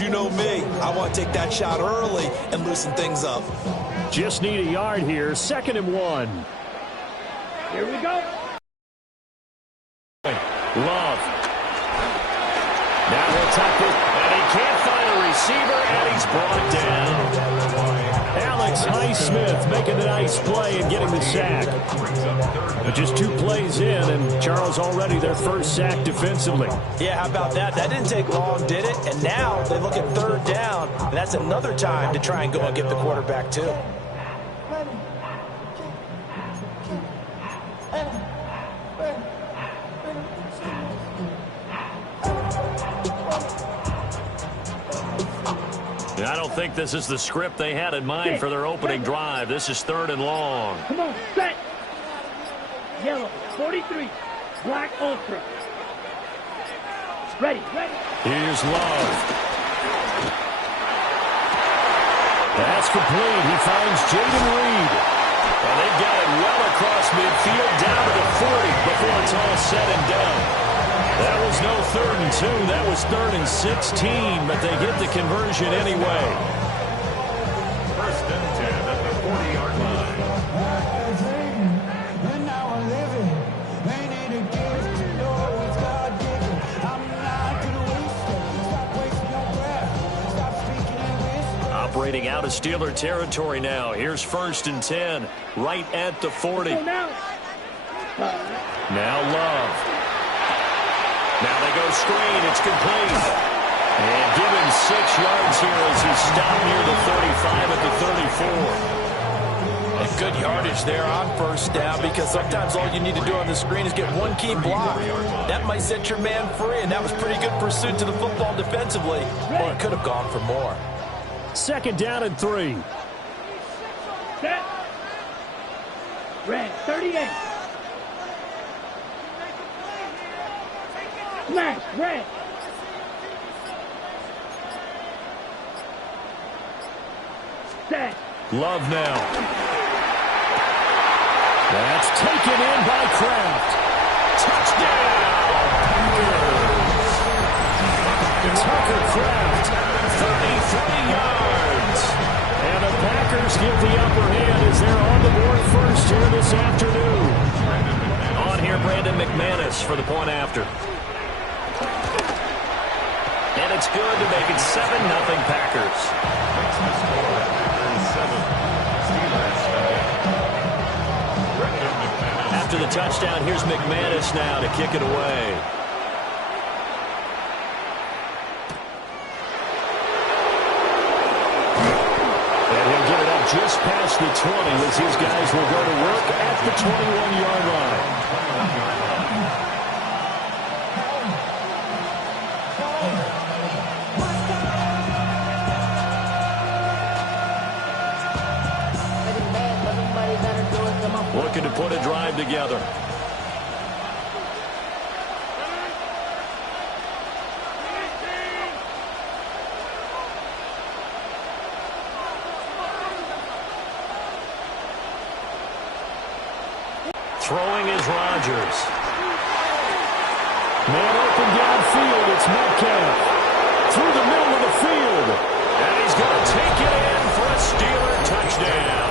because you know me. I want to take that shot early and loosen things up. Just need a yard here. 2nd and 1. Here we go. Love. Now he'll tuck it, and he can't find a receiver, and he's brought down. Alex Highsmith making a nice play and getting the sack. But just 2 plays in, and Charles already their first sack defensively. Yeah, how about that? That didn't take long, did it? And now they look at 3rd down, and that's another time to try and go and get the quarterback, too. I don't think this is the script they had in mind for their opening drive. This is 3rd and long. Come on, set. Yellow, 43. Black ultra. Ready. Here's Love. That's complete. He finds Jaden Reed. And they've got it well across midfield down to the 40 before it's all said and done. That was no 3rd and 2. That was 3rd and 16, but they get the conversion anyway. 1st and 10 at the 40-yard line. Operating out of Steeler territory now. Here's 1st and 10, right at the 40. Now Love. Now they go screen. It's complete. And given 6 yards here as he's stopped near the 35 at the 34. And good yardage there on 1st down, because sometimes all you need to do on the screen is get 1 key block. That might set your man free, and that was pretty good pursuit to the football defensively. Or it could have gone for more. 2nd down and 3. Set. Red, 38. Smash, red. Set. Love now. That's taken in by Kraft. Touchdown! Tucker Kraft, 33 yards. And the Packers get the upper hand as they're on the board first here this afternoon. On here, Brandon McManus for the point after. And it's good to make it 7-0 Packers. After the touchdown, here's McManus now to kick it away. And he'll get it up just past the 20 as his guys will go to work at the 21-yard line. Looking to put a drive together. Throwing is Rodgers. Man open downfield. It's Metcalf. Through the middle of the field. And he's going to take it in for a Steeler touchdown.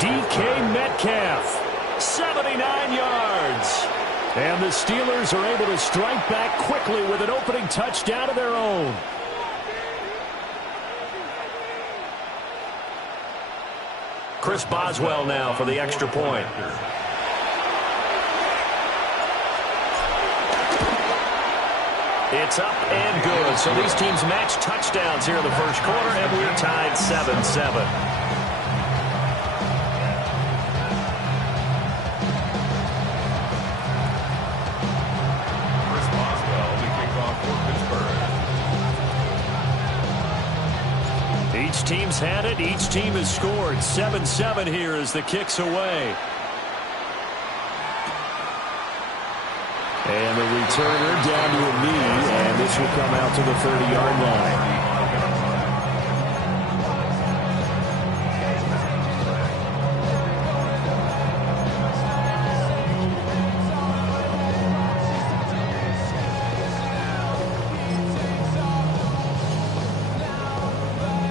DK Metcalf, 79 yards. And the Steelers are able to strike back quickly with an opening touchdown of their own. Chris Boswell now for the extra point. It's up and good. So these teams match touchdowns here in the first quarter, and we're tied 7-7. Each team's had it. Each team has scored. 7-7 here as the kick's away. And the returner down to a knee, and this will come out to the 30-yard line.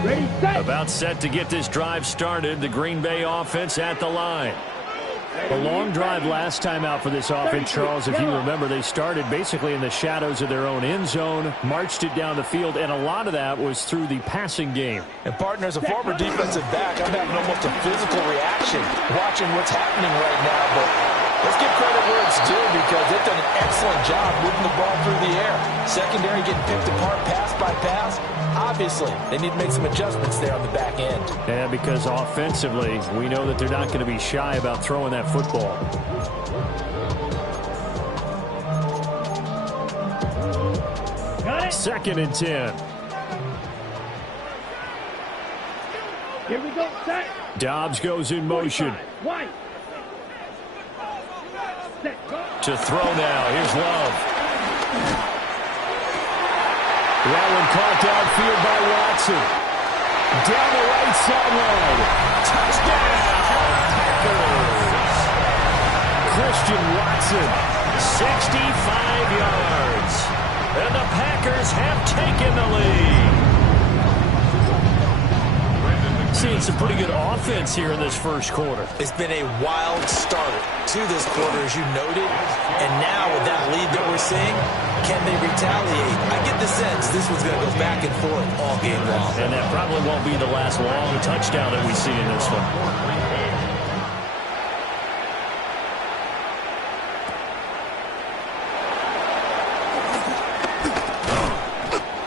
Ready, set. About set to get this drive started. The Green Bay offense at the line. A long drive last time out for this offense, Charles. If you remember, they started basically in the shadows of their own end zone, marched it down the field, and a lot of that was through the passing game. And, partner, as a former defensive back, I'm having almost a physical reaction watching what's happening right now. But let's give credit where it's due because they've done an excellent job moving the ball through the air. Secondary getting picked apart pass by pass. Obviously, they need to make some adjustments there on the back end. Yeah, because offensively, we know that they're not going to be shy about throwing that football. Got it. 2nd and 10. Here we go, set. Dobbs goes in motion. White. Set, go. To throw now. Here's Love. That one caught downfield by Watson. Down the right sideline. Touchdown, Packers. Christian Watson, 65 yards. And the Packers have taken the lead. Seeing some pretty good offense here in this first quarter. It's been a wild start to this quarter, as you noted. And now with that lead that we're seeing, can they retaliate? I get the sense this one's going to go back and forth all game long. And that probably won't be the last long touchdown that we see in this one.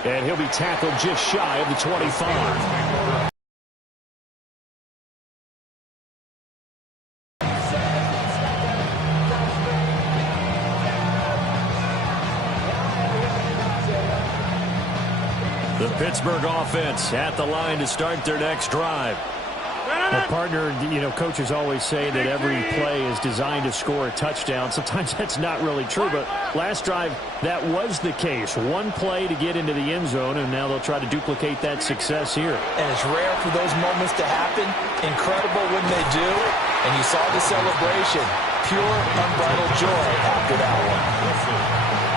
And he'll be tackled just shy of the 25. The Pittsburgh offense at the line to start their next drive. Well, partner, you know, coaches always say that every play is designed to score a touchdown. Sometimes that's not really true, but last drive, that was the case. One play to get into the end zone, and now they'll try to duplicate that success here. And it's rare for those moments to happen. Incredible when they do. And you saw the celebration. Pure, unbridled joy after that one.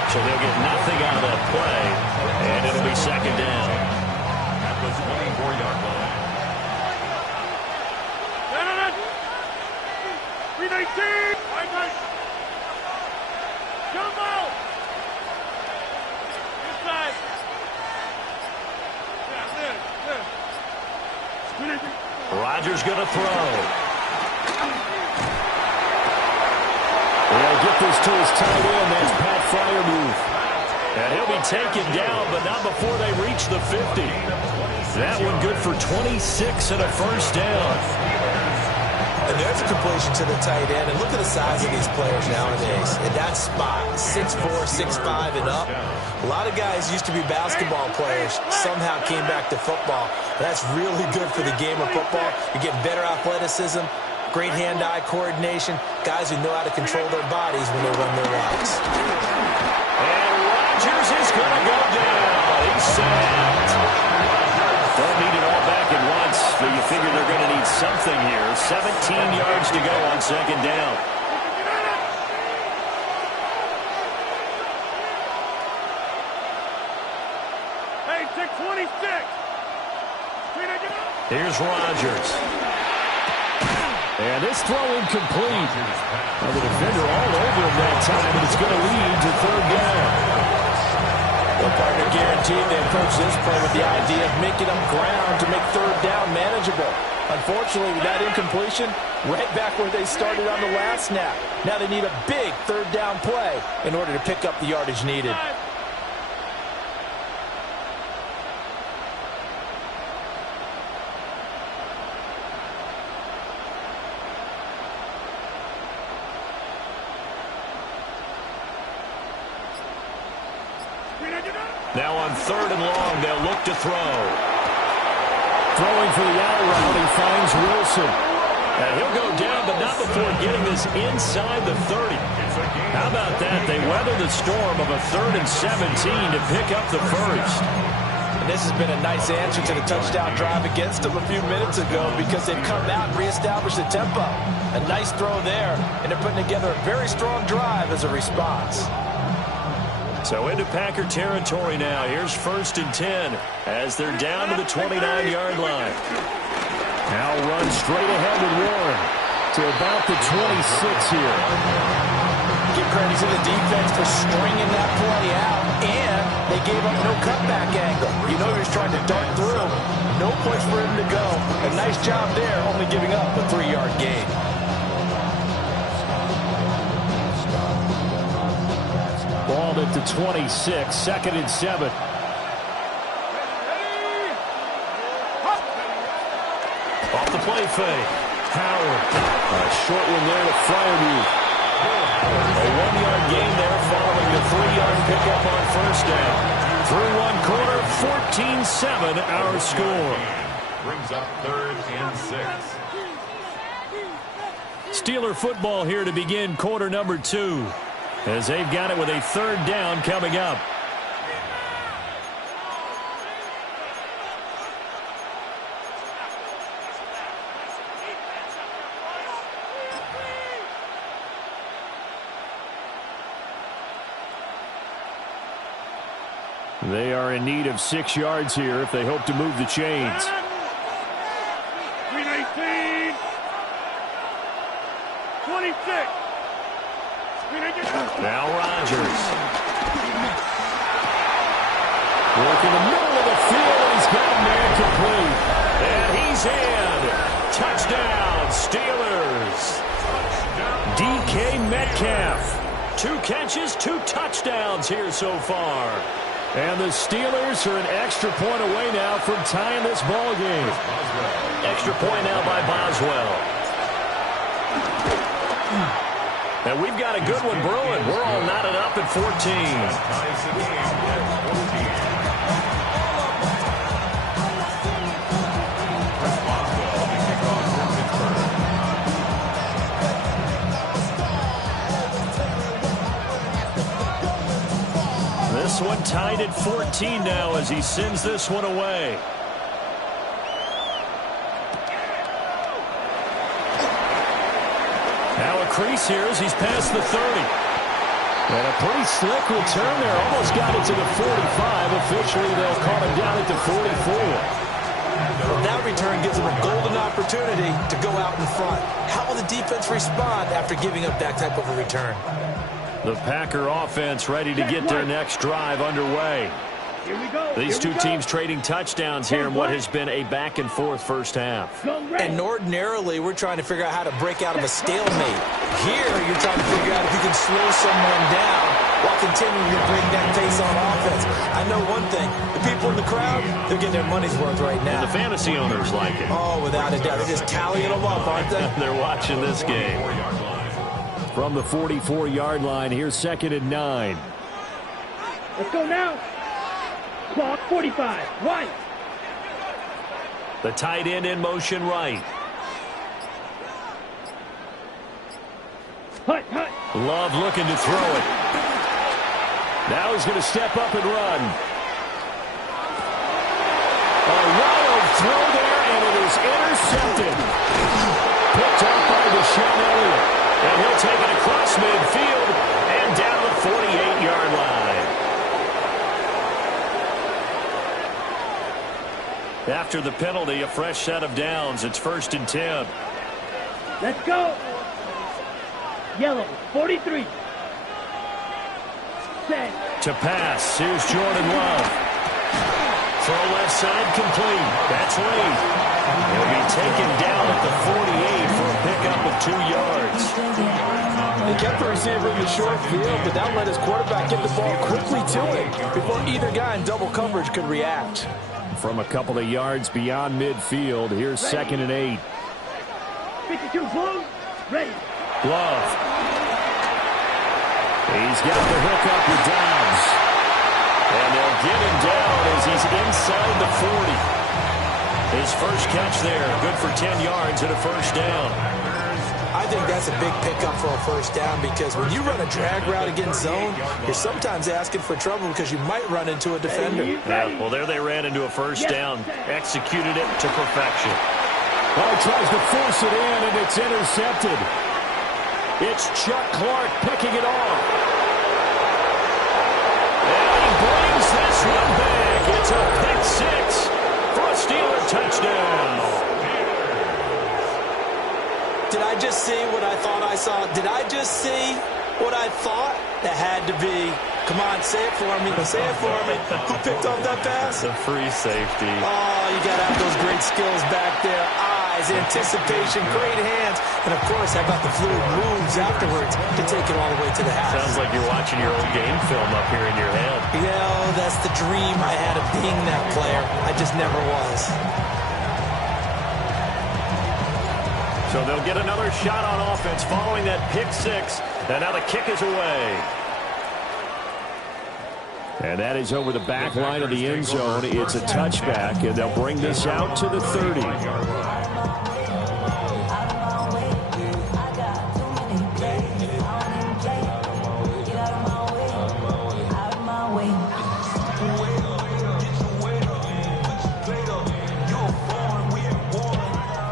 So they'll get nothing out of that play, and it'll be 2nd down. At the 24-yard line. 319. Jumbo. Inside. Rodgers going to throw. They'll get this to his tight end. That's Pat Freiermuth. And he'll be taken down, but not before they reach the 50. That one good for 26 and a first down. And there's a completion to the tight end. And look at the size of these players nowadays. In that spot, 6'4", 6'5", and up. A lot of guys used to be basketball players, somehow came back to football. That's really good for the game of football. You're getting better athleticism, great hand-eye coordination, guys who know how to control their bodies when they run their routes. And Rodgers is going to go down. He's sacked. Don't need it all back at once, but you figure they're going to need something here. 17 yards to go on 2nd down. Hey, 626. Here's Rodgers. And this throw incomplete. Well, the defender all over him that time, and it's going to lead to 3rd down. Well, partner, guaranteed they approach this play with the idea of making up ground to make 3rd down manageable. Unfortunately, with that incompletion, right back where they started on the last snap. Now they need a big 3rd down play in order to pick up the yardage needed. Now on 3rd and long, they'll look to throw. Throwing for the out route, he finds Wilson. And he'll go down, but not before getting this inside the 30. How about that? They weather the storm of a 3rd and 17 to pick up the first. And this has been a nice answer to the touchdown drive against them a few minutes ago because they've come out and reestablished the tempo. A nice throw there, and they're putting together a very strong drive as a response. So into Packer territory now. Here's 1st and 10 as they're down to the 29-yard line. Now run straight ahead with Warren to about the 26 here. Give credit to the defense for stringing that play out, and they gave up no cutback angle. You know he was trying to dart through. No place for him to go. A nice job there, only giving up a 3-yard gain. Ball at the 26, 2nd and 7. Off the play fake. Howard. A short one there to Fryermuth. A 1-yard gain there following a 3-yard pickup on 1st down. Through one quarter, 14-7 our score. Brings up 3rd and 6. Steeler football here to begin quarter number 2. As they've got it with a 3rd down coming up. They are in need of 6 yards here if they hope to move the chains. 319. 26. Now Rodgers. Work in the middle of the field. He's got a man complete. And he's in. Touchdown, Steelers. DK Metcalf. 2 catches, 2 touchdowns here so far. And the Steelers are an extra point away now from tying this ball game. Extra point now by Boswell. And we've got a good one brewing. We're all knotted up at 14. This one tied at 14 now as he sends this one away. Now a crease here as he's past the 30. And a pretty slick return there. Almost got it to the 45. Officially, they'll call him down at the 44. That return gives them a golden opportunity to go out in front. How will the defense respond after giving up that type of a return? The Packer offense ready to get their next drive underway. Here we go. These two teams trading touchdowns here in what has been a back-and-forth first half. And ordinarily, we're trying to figure out how to break out of a stalemate. Here, you're trying to figure out if you can slow someone down while continuing to bring that pace on offense. I know one thing. The people in the crowd, they're getting their money's worth right now. And the fantasy owners like it. Oh, without a doubt. They're just tallying them up, aren't they? They're watching this game. From the 44-yard line, here's 2nd and 9. Let's go now. Clock 45. Right. The tight end in motion right. Hut, hut. Love looking to throw it. Now he's going to step up and run. A wild throw there, and it is intercepted. Picked up by Deshaun Elliott. And he'll take it across midfield and down the 48-yard line. After the penalty, a fresh set of downs. It's 1st and 10. Let's go. Yellow, 43. Set. To pass, here's Jordan Love. Throw left side complete. That's Reed. He'll be taken down at the 48 for a pickup of 2 yards. They kept the receiver in the short field, but that let his quarterback get the ball quickly to him before either guy in double coverage could react. From a couple of yards beyond midfield, here's 2nd and 8. 52 blue. Ready. Love. He's got the hook up with Dobbs. And they'll get him down as he's inside the 40. His first catch there, good for 10 yards and a first down. I think that's a big pickup for a first down because when you run a drag route against zone, you're sometimes asking for trouble because you might run into a defender. Yeah, well, there they ran into a first down, executed it to perfection. Oh, tries to force it in, and it's intercepted. It's Chuck Clark picking it off. just see what I thought I saw? Did I just see what I thought? That had to be. Come on, say it for me. Say it for me. Who picked off that pass? The free safety. Oh, you got to have those great skills back there. Eyes, anticipation, great hands. And, of course, how about the fluid moves afterwards to take it all the way to the house? Sounds like you're watching your old game film up here in your head. That's the dream I had of being that player. I just never was. So they'll get another shot on offense following that pick six. And now the kick is away. And that is over the back line of the end zone. It's a touchback, and they'll bring this out to the 30.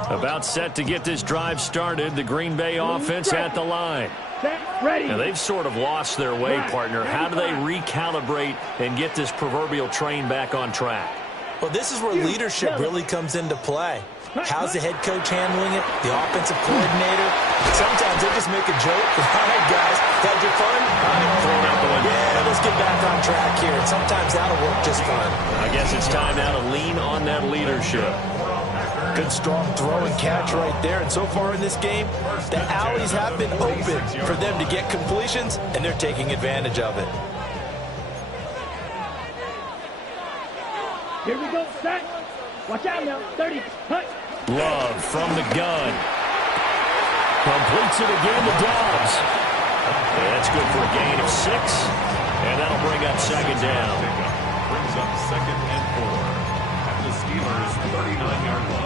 About set to get this drive started. The Green Bay offense at the line. Ready. Now, they've sort of lost their way, partner. How do they recalibrate and get this proverbial train back on track? Well, this is where leadership really comes into play. How's the head coach handling it? The offensive coordinator? Sometimes they just make a joke. All right, guys, had your fun? All right, throw it out the window. Yeah, let's get back on track here. And sometimes that'll work just fine. I guess it's time now to lean on that leadership. Good, strong throw and catch right there. And so far in this game, the alleys have been open for them to get completions, and they're taking advantage of it. Here we go, set. Watch out now. 30. Hut. Love from the gun. Completes it again to Dobbs. And that's good for a gain of 6. And that'll bring up second down. Brings up 2nd and 4 at the Steelers' 39-yard line.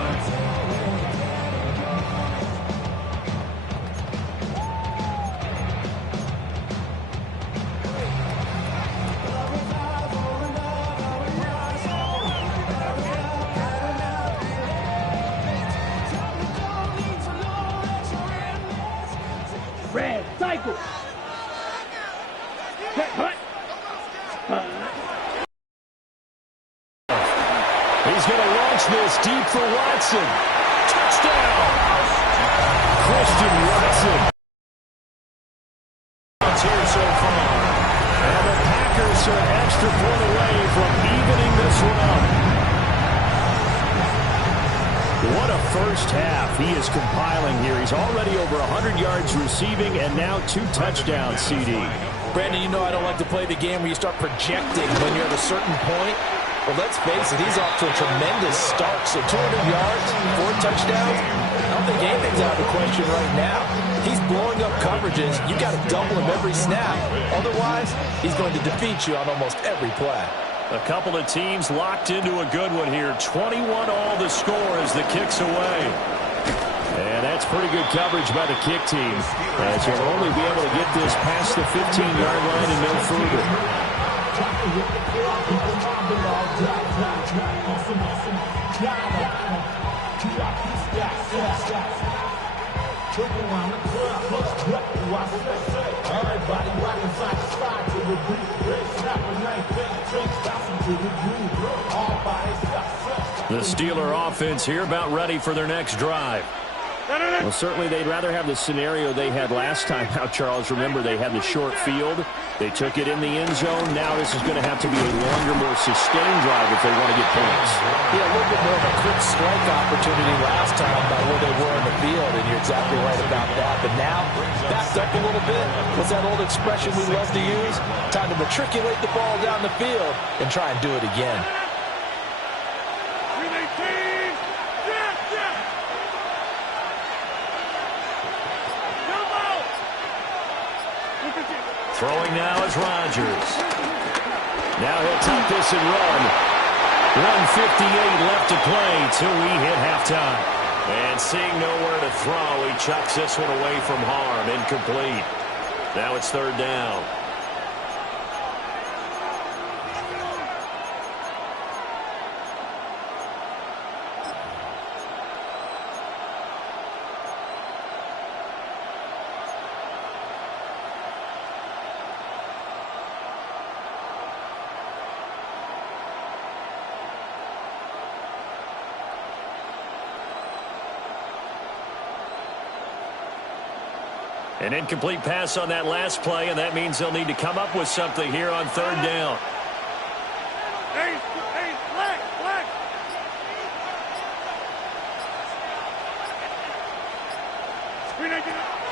Red. Cycle. Hut. He's going to launch this deep for Watson. Touchdown! Christian Watson. Here so far. And the Packers are an extra point away from evening this one up. What a first half he is compiling here. He's already over 100 yards receiving and now 2 touchdowns, CD. Brandon, you know I don't like to play the game where you start projecting when you're at a certain point. Well, let's face it, he's off to a tremendous start. So 200 yards, 4 touchdowns. I don't think anything's out of the question right now. He's blowing up coverages. You got to double him every snap. Otherwise, he's going to defeat you on almost every play. A couple of teams locked into a good one here. 21 all the score as the kick's away. And that's pretty good coverage by the kick team, as you'll only be able to get this past the 15-yard line and no further. The Steeler offense here about ready for their next drive. Well, certainly they'd rather have the scenario they had last time out, Charles. Remember, they had the short field. They took it in the end zone. Now this is going to have to be a longer, more sustained drive if they want to get points. Yeah, a little bit more of a quick strike opportunity last time by where they were in the field, and you're exactly right about that. But now, backed up a little bit. What's that old expression we love to use? Time to matriculate the ball down the field and try and do it again. Throwing now is Rodgers. Now he'll take this and run. 1:58 left to play till we hit halftime. And seeing nowhere to throw, he chucks this one away from harm. Incomplete. Now it's 3rd down. An incomplete pass on that last play, and that means they'll need to come up with something here on third down.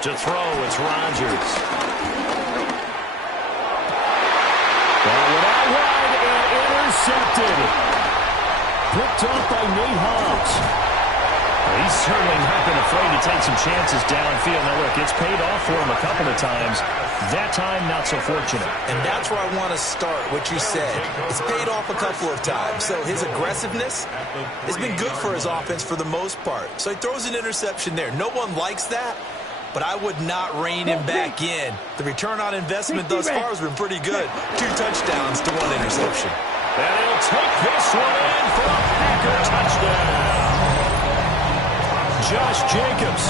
To throw, it's Rodgers. That went out wide and intercepted. Picked off by Nate Hobbs. He's certainly not been afraid to take some chances downfield. Now, look, it's paid off for him a couple of times. That time, not so fortunate. And that's where I want to start, what you said. It's paid off a couple of times. So his aggressiveness has been good for his offense for the most part. So he throws an interception there. No one likes that, but I would not rein him back in. The return on investment thus far has been pretty good. 2 touchdowns to 1 interception. And he'll take this one in for a Packer touchdown. Josh Jacobs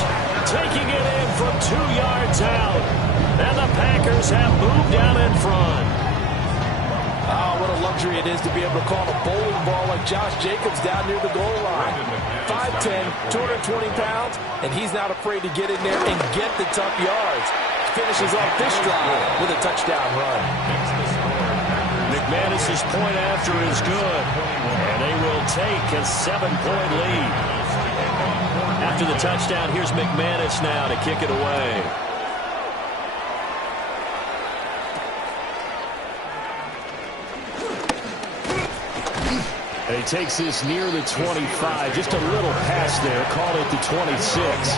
taking it in from 2 yards out. And the Packers have moved out in front. Oh, what a luxury it is to be able to call a bowling ball like Josh Jacobs down near the goal line. 5'10", 220 pounds, and he's not afraid to get in there and get the tough yards. Finishes off this drive with a touchdown run. McManus's point after is good, and they will take a 7-point lead. After the touchdown, here's McManus now to kick it away. And he takes this near the 25, just a little pass there, called it the 26.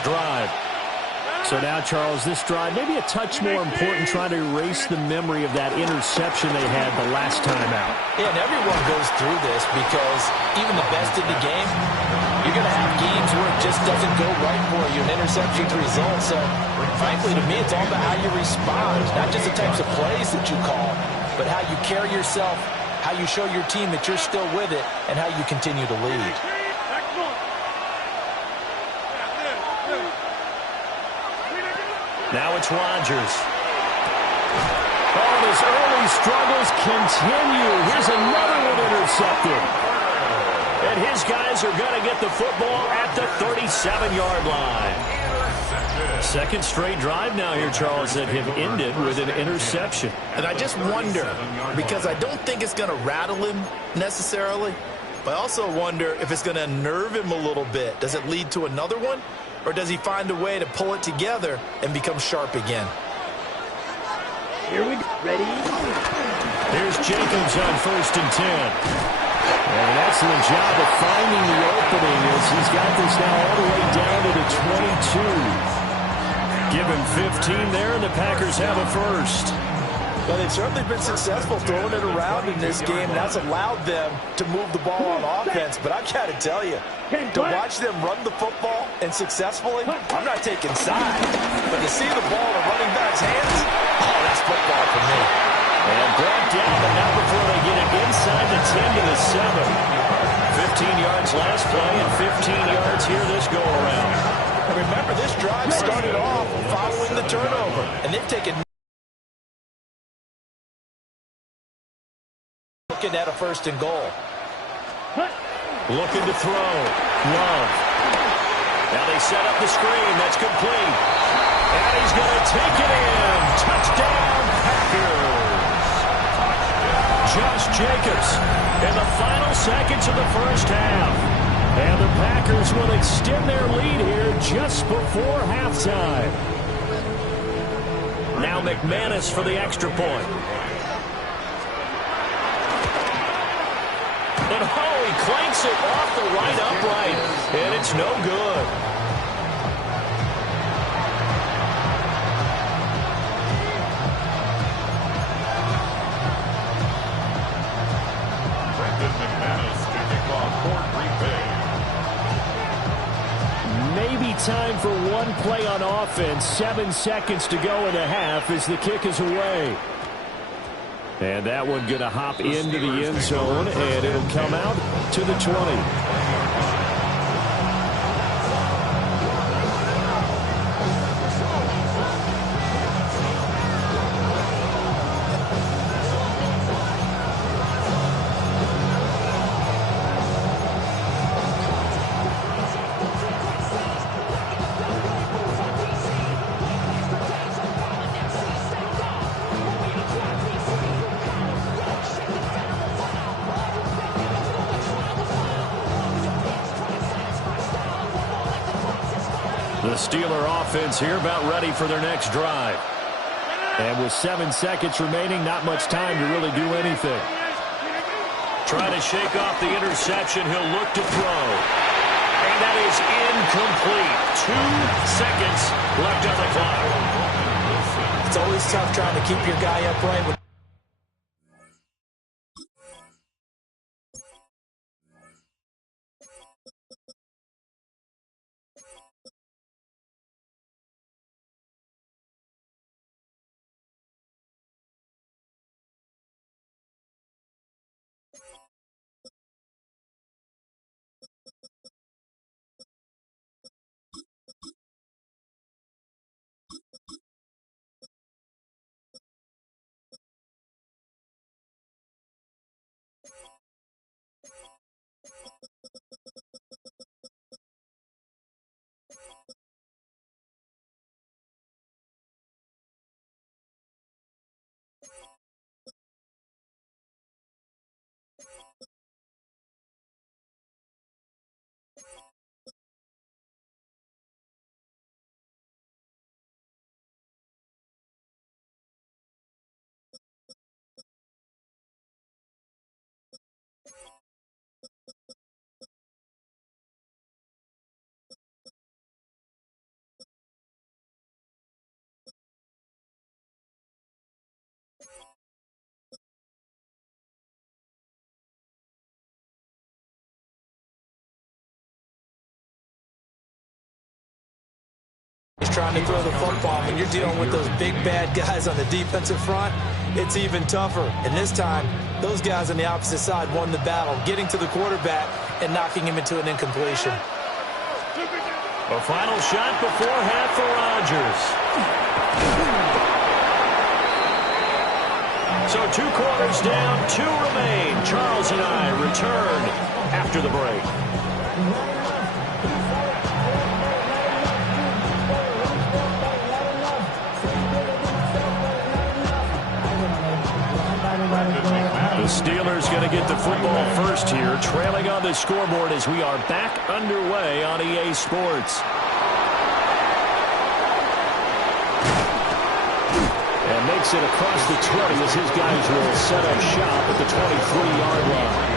Drive. So now, Charles, this drive maybe a touch more important, trying to erase the memory of that interception they had the last time out. Yeah, and everyone goes through this because even the best in the game, you're going to have games where it just doesn't go right for you, an interception's result. So, frankly, to me, it's all about how you respond, not just the types of plays that you call, but how you carry yourself, how you show your team that you're still with it, and how you continue to lead. Now it's Rodgers. Oh, his early struggles continue. Here's another one intercepted. And his guys are going to get the football at the 37-yard line. Second straight drive now here, Charles, that have ended with an interception. And I just wonder, because I don't think it's going to rattle him necessarily, but I also wonder if it's going to unnerve him a little bit. Does it lead to another one? Or does he find a way to pull it together and become sharp again? Here we go. Ready? Here's Jacobs on 1st and 10. And an excellent job of finding the opening as he's got this now all the way down to the 22. Give him 15 there, and the Packers have a first. Well, they've certainly been successful throwing it around in this game, and that's allowed them to move the ball on offense. But I've got to tell you, to watch them run the football and successfully, I'm not taking sides. But to see the ball in a running back's hands, oh, that's football for me. And brought down, but not before they get it inside the 10 to the 7. 15 yards last play and 15 yards here this go-around. And remember, this drive started off following the turnover, and they've taken looking at a 1st and goal. Looking to throw. Love. Now they set up the screen. That's complete. And he's going to take it in. Touchdown, Packers. Josh Jacobs in the final seconds of the first half. And the Packers will extend their lead here just before halftime. Now McManus for the extra point. And oh, he clanks it off the right upright, and it's no good. McManus to kick off for Green Bay. Maybe time for one play on offense. 7 seconds to go in the half as the kick is away. And that one going to hop into the end zone, and it'll come out to the 20. Steeler offense here about ready for their next drive. And with 7 seconds remaining, not much time to really do anything. Trying to shake off the interception. He'll look to throw. And that is incomplete. 2 seconds left on the clock. It's always tough trying to keep your guy upright. He's trying to throw the football. When you're dealing with those big, bad guys on the defensive front, it's even tougher. And this time, those guys on the opposite side won the battle, getting to the quarterback and knocking him into an incompletion. A final shot before half for Rodgers. So 2 quarters down, 2 remain. Charles and I return after the break. The Steelers going to get the football first here, trailing on the scoreboard as we are back underway on EA Sports. And makes it across the 20 as his guys will set up shop at the 23-yard line.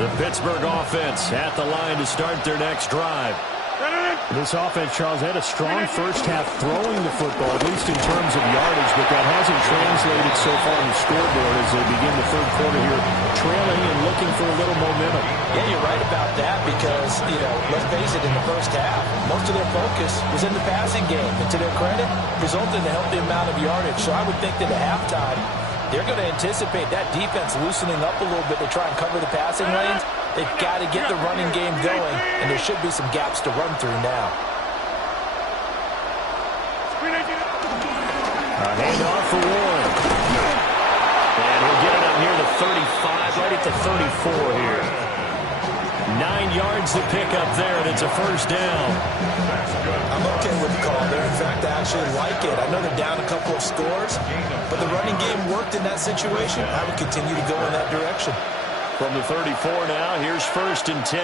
The Pittsburgh offense at the line to start their next drive. This offense, Charles, had a strong first half throwing the football, at least in terms of yardage, but that hasn't translated so far on the scoreboard as they begin the third quarter here, trailing and looking for a little momentum. Yeah, you're right about that because, let's face it, in the first half, most of their focus was in the passing game. And to their credit, resulted in a healthy amount of yardage. So I would think that at halftime, they're going to anticipate that defense loosening up a little bit to try and cover the passing lanes. They've got to get the running game going, and there should be some gaps to run through now. A handoff for Warren. And he'll get it up near the 35, right at the 34 here. 9 yards to pick up there, and it's a first down. I'm okay with the call there. In fact, I actually like it. I know they're down a couple of scores, but the running game worked in that situation. I would continue to go in that direction. From the 34 now, here's 1st and 10.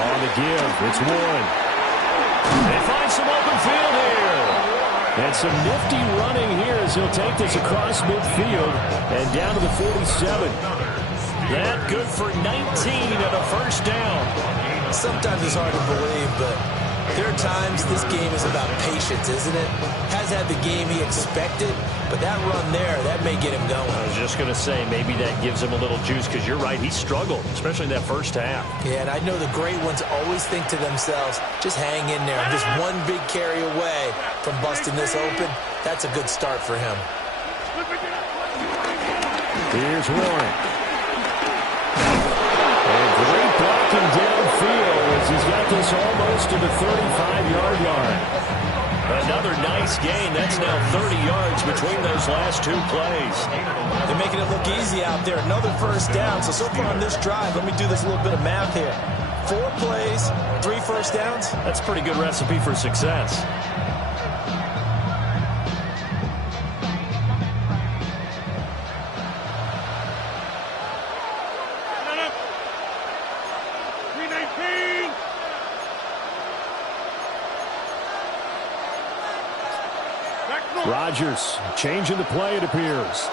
On the give, it's Warren. They find some open field here. And some nifty running here as he'll take this across midfield and down to the 47. That good for 19 and a first down. Sometimes it's hard to believe, but there are times this game is about patience, isn't it? Has had the game he expected, but that run there, that may get him going. I was just going to say, maybe that gives him a little juice because you're right, he struggled, especially in that first half. Yeah, and I know the great ones always think to themselves, just hang in there. Just one big carry away from busting this open. That's a good start for him. Here's Warren. And great blocking downfield as he's got this almost to the 35-yard line. Another nice gain. That's now 30 yards between those last 2 plays. They're making it look easy out there. Another first down. So far on this drive, let me do this little bit of math here. 4 plays, 3 first downs. That's a pretty good recipe for success. Rodgers changing the play, it appears.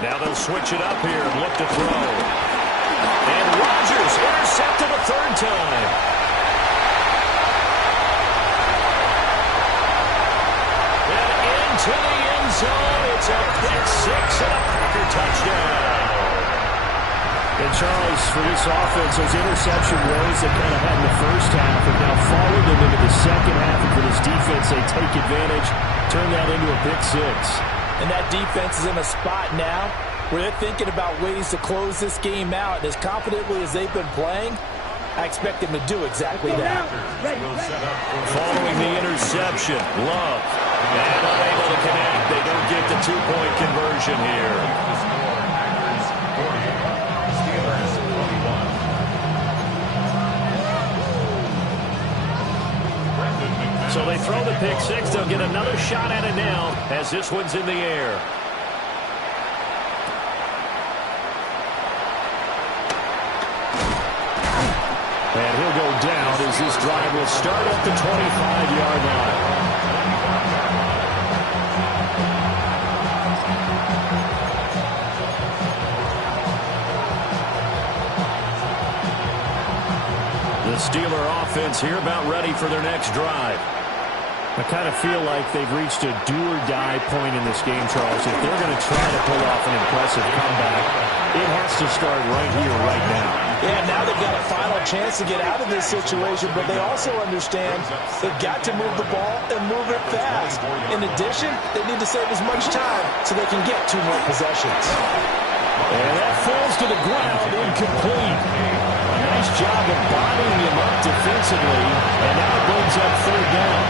Now they'll switch it up here and look to throw. And Rodgers intercepted a 3rd time. And into the end zone. It's a pick 6 and a Packer touchdown. And Charles, for this offense, those interception woes that kind of had in the first half have now followed them into the second half. And for this defense, they take advantage, turn that into a pick 6. And that defense is in a spot now where they're thinking about ways to close this game out. And as confidently as they've been playing, I expect them to do exactly that. Following the interception, Love. And unable to connect. They don't get the 2-point conversion here. So they throw the pick 6. They'll get another shot at it now as this one's in the air. And he'll go down as this drive will start at the 25-yard line. The Steeler offense here about ready for their next drive. I kind of feel like they've reached a do-or-die point in this game, Charles. If they're going to try to pull off an impressive comeback, it has to start right here, right now. Yeah, now they've got a final chance to get out of this situation, but they also understand they've got to move the ball and move it fast. In addition, they need to save as much time so they can get 2 more possessions. And that falls to the ground, incomplete. A nice job of bodying him up defensively, and now it brings up 3rd down.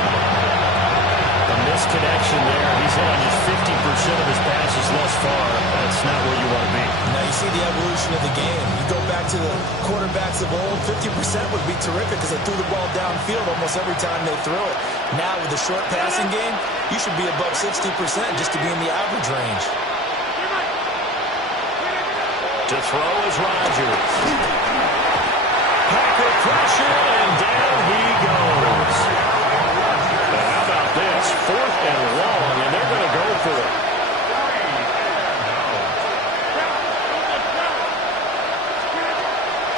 A misconnection there. He's hit on just 50% of his passes thus far. That's not where you want to be. Now you see the evolution of the game. You go back to the quarterbacks of old, 50% would be terrific because they threw the ball downfield almost every time they threw it. Now with the short passing game, you should be above 60% just to be in the average range. To throw is Rodgers. Packer pressure, and down he goes. But how about this? 4th and long, and they're going to go for it.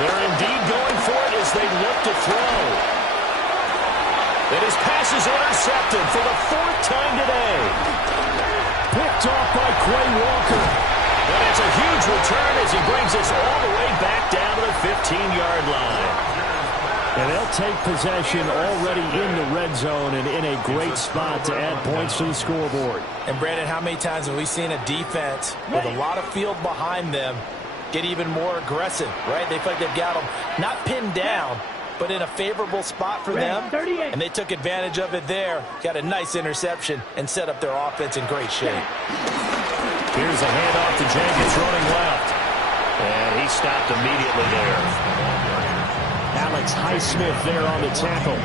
They're indeed going for it as they look to throw. And his pass is intercepted for the 4th time today. Picked off by Quay Walker. And it's a huge return as he brings us all the way back down to the 15-yard line. And they'll take possession already in the red zone and in a great spot to add points to the scoreboard. And, Brandon, how many times have we seen a defense with a lot of field behind them get even more aggressive, right? They feel like they've got them not pinned down, but in a favorable spot for them. And they took advantage of it there. Got a nice interception and set up their offense in great shape. Here's a handoff to Jenkins running left. And he stopped immediately there. Alex Highsmith there on the tackle.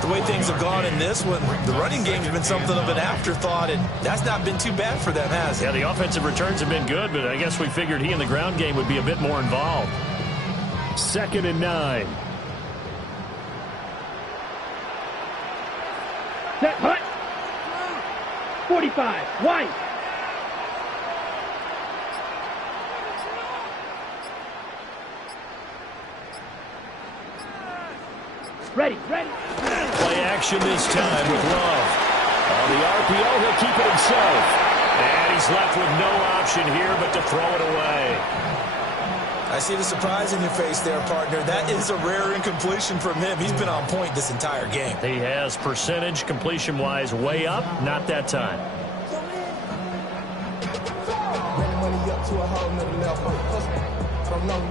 The way things have gone in this one, the running game's been something of an afterthought, and that's not been too bad for them, has it? Yeah, the offensive returns have been good, but I guess we figured he in the ground game would be a bit more involved. 2nd and 9. Set, hut. 45, White. Ready. Play action this time with Love. On the RPO, he'll keep it himself. And he's left with no option here but to throw it away. I see the surprise in your face there, partner. That is a rare incompletion from him. He's been on point this entire game. He has percentage completion-wise way up, not that time.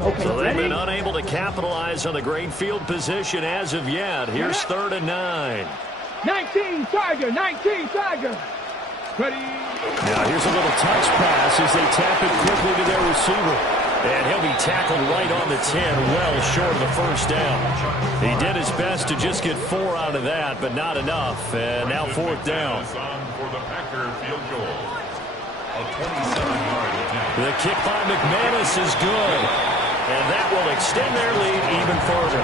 Okay, So they've ready? been unable to capitalize on the great field position as of yet. Here's 3rd and 9. 19, Tiger, 19, Tiger. Ready. Now here's a little touch pass as they tap it quickly to their receiver. And he'll be tackled right on the 10, well short of the first down. He did his best to just get 4 out of that, but not enough. And now 4th down. For the Packer field goal. A 27-yard attempt. The kick by McManus is good. And that will extend their lead even further.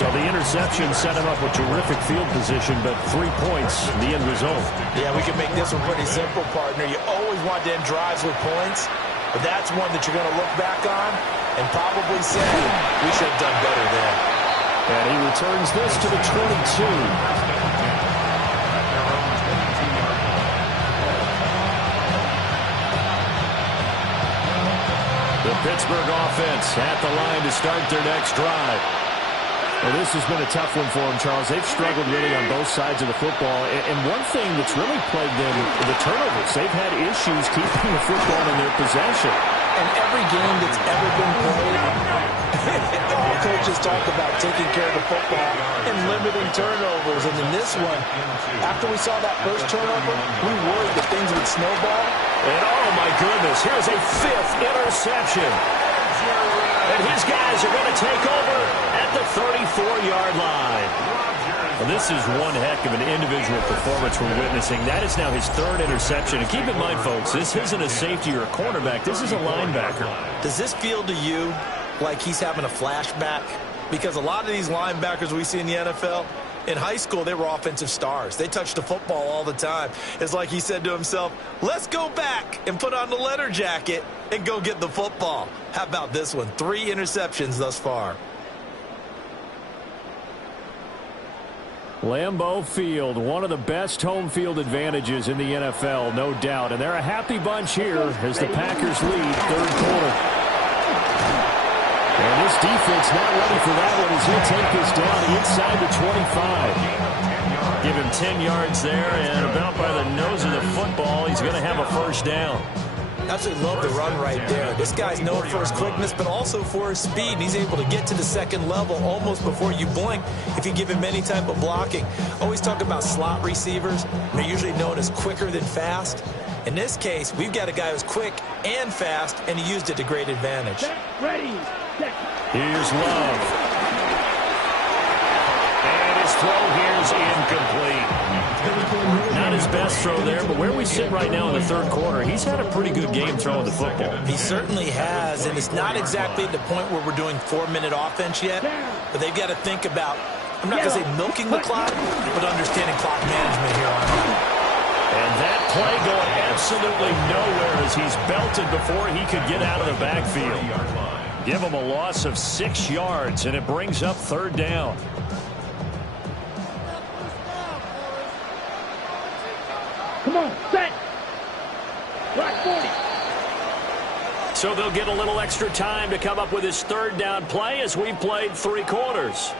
So the interception set him up with terrific field position, but 3 points, the end result. Yeah, we can make this one pretty simple, partner. You always want to end drives with points, but that's one that you're going to look back on and probably say, we should have done better there. And he returns this to the 22. The Pittsburgh offense at the line to start their next drive. Well, this has been a tough one for them, Charles. They've struggled really on both sides of the football. And one thing that's really plagued them, the turnovers. They've had issues keeping the football in their possession. And every game that's ever been played, all coaches talk about taking care of the football and limiting turnovers. And in this one, after we saw that first turnover, we worried that things would snowball. And oh my goodness, here's a 5th interception. And his guys are going to take over at the 34-yard line. Well, this is one heck of an individual performance we're witnessing. That is now his 3rd interception. And keep in mind, folks, this isn't a safety or a cornerback. This is a linebacker. Does this feel to you like he's having a flashback? Because a lot of these linebackers we see in the NFL, in high school, they were offensive stars. They touched the football all the time. It's like he said to himself, let's go back and put on the leather jacket and go get the football. How about this one? 3 interceptions thus far. Lambeau Field, one of the best home field advantages in the NFL, no doubt. And they're a happy bunch here as the Packers lead 3rd quarter. And this defense not ready for that one as he'll take this down inside the 25. Give him 10 yards there, and about by the nose of the football, he's going to have a first down. Absolutely love the run right there. This guy's known for his quickness, but also for his speed. And he's able to get to the second level almost before you blink if you give him any type of blocking. Always talk about slot receivers. They're usually known as quicker than fast. In this case, we've got a guy who's quick and fast, and he used it to great advantage. Ready. Here's Love. And his throw here's incomplete. Not his best throw there, but where we sit right now in the 3rd quarter, he's had a pretty good game throwing the football. He certainly has, and it's not exactly at the point where we're doing 4-minute offense yet, but they've got to think about, I'm not going to say milking the clock, but understanding clock management here on out. And that play going absolutely nowhere as he's belted before he could get out of the backfield. Give him a loss of 6 yards, and it brings up 3rd down. Come on, set. Black 40. So they'll get a little extra time to come up with his 3rd down play as we've played 3 quarters.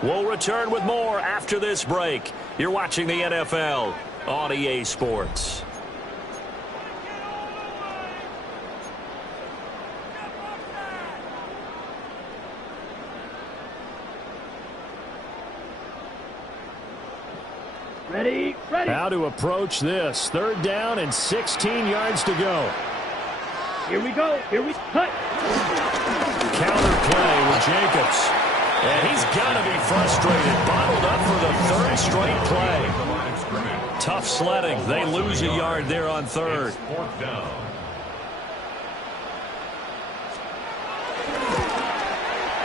We'll return with more after this break. You're watching the NFL on EA Sports. Ready. How to approach this. 3rd down and 16 yards to go. Here we go. Cut. Counter play with Jacobs. And he's got to be frustrated. Bottled up for the 3rd straight play. Tough sledding. They lose a yard there on 3rd. 4th down.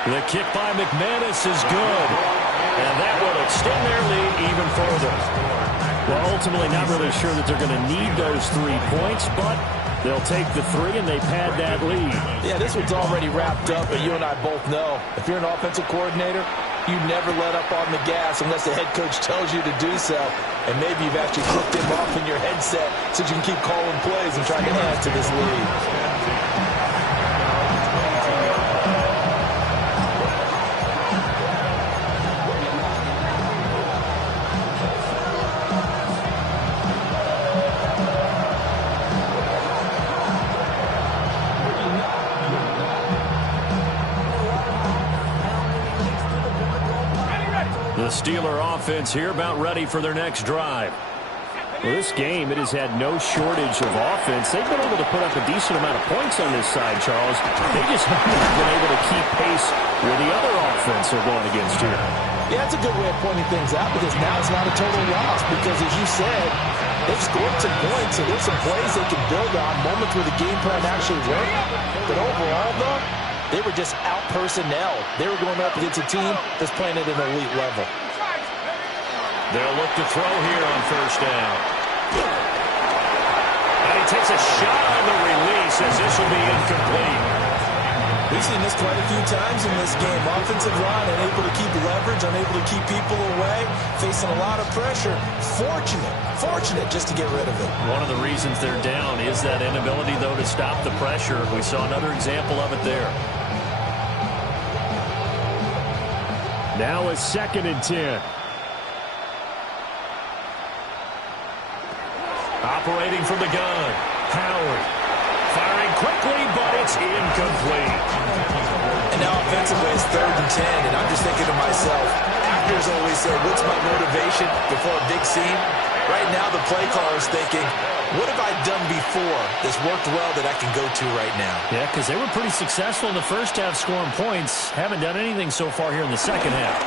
The kick by McManus is good. And that will extend their lead even further. Well, ultimately not really sure that they're going to need those 3 points, but they'll take the 3 and they pad that lead. Yeah, this one's already wrapped up, but you and I both know if you're an offensive coordinator, you never let up on the gas unless the head coach tells you to do so. And maybe you've actually clicked him off in your headset so you can keep calling plays and trying to add to this lead. The Steeler offense here about ready for their next drive. Well, this game, it has had no shortage of offense. They've been able to put up a decent amount of points on this side, Charles. They just haven't been able to keep pace with the other offense they're going against here. Yeah, that's a good way of pointing things out because now it's not a total loss because, as you said, they've scored some points, so there's some plays they can build on, moments where the game plan actually worked. But overall, though, they were just out-personnel. They were going up against a team that's playing at an elite level. They'll look to throw here on first down. And he takes a shot on the release as this will be incomplete. We've seen this quite a few times in this game. Offensive line unable to keep leverage, unable to keep people away, facing a lot of pressure. Fortunate just to get rid of it. One of the reasons they're down is that inability, though, to stop the pressure. We saw another example of it there. Now a 2nd and 10. Operating from the gun, Howard. Firing quickly, but it's incomplete. And now offensively it's 3rd and 10, and I'm just thinking to myself, actors always say, what's my motivation before a big scene? Right now the play caller is thinking, what have I done before that's worked well that I can go to right now? Yeah, because they were pretty successful in the first half scoring points. Haven't done anything so far here in the second half.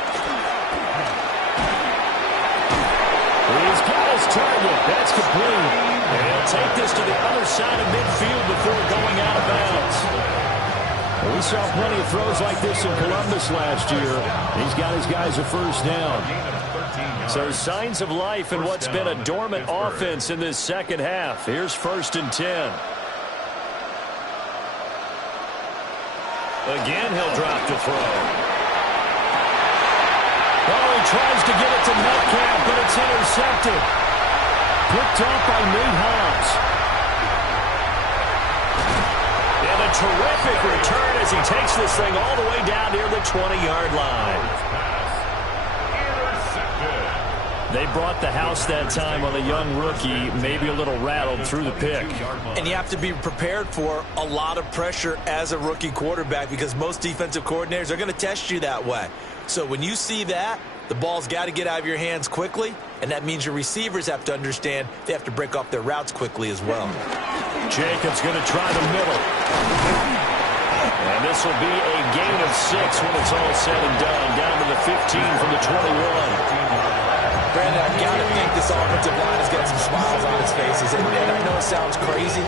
He's got his target. That's complete. And he'll take this to the other side of midfield before going out of bounds. Well, we saw plenty of throws like this in Columbus last year. He's got his guys a first down. So signs of life in what's been a dormant offense in this second half. Here's 1st and 10. Again, he'll drop to throw. Oh, he tries to get it to Metcalf, but it's intercepted. Picked off by Nate Hobbs. And a terrific return as he takes this thing all the way down near the 20-yard line. They brought the house that time on the young rookie, maybe a little rattled through the pick. And you have to be prepared for a lot of pressure as a rookie quarterback because most defensive coordinators are going to test you that way. So when you see that, the ball's got to get out of your hands quickly, and that means your receivers have to understand they have to break off their routes quickly as well. Jacobs going to try the middle. And this will be a gain of 6 when it's all said and done, down to the 15 from the 21. Brandon, I've got to think this offensive line has got some smiles on its faces. And I know it sounds crazy,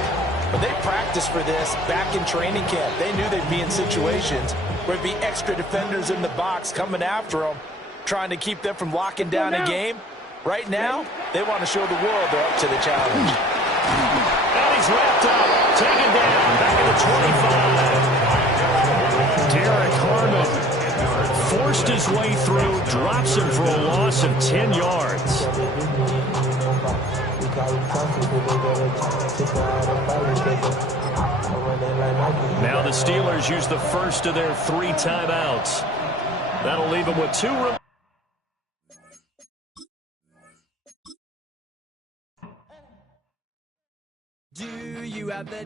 but they practiced for this back in training camp. They knew they'd be in situations where there'd be extra defenders in the box coming after them, trying to keep them from locking down a game. Right now, they want to show the world they're up to the challenge. And he's wrapped up, taken down, back at the 25. Derek Harmon forced his way through, drops him for a loss of 10 yards. Now the Steelers use the first of their 3 timeouts. That'll leave them with 2 remaining. Do you have the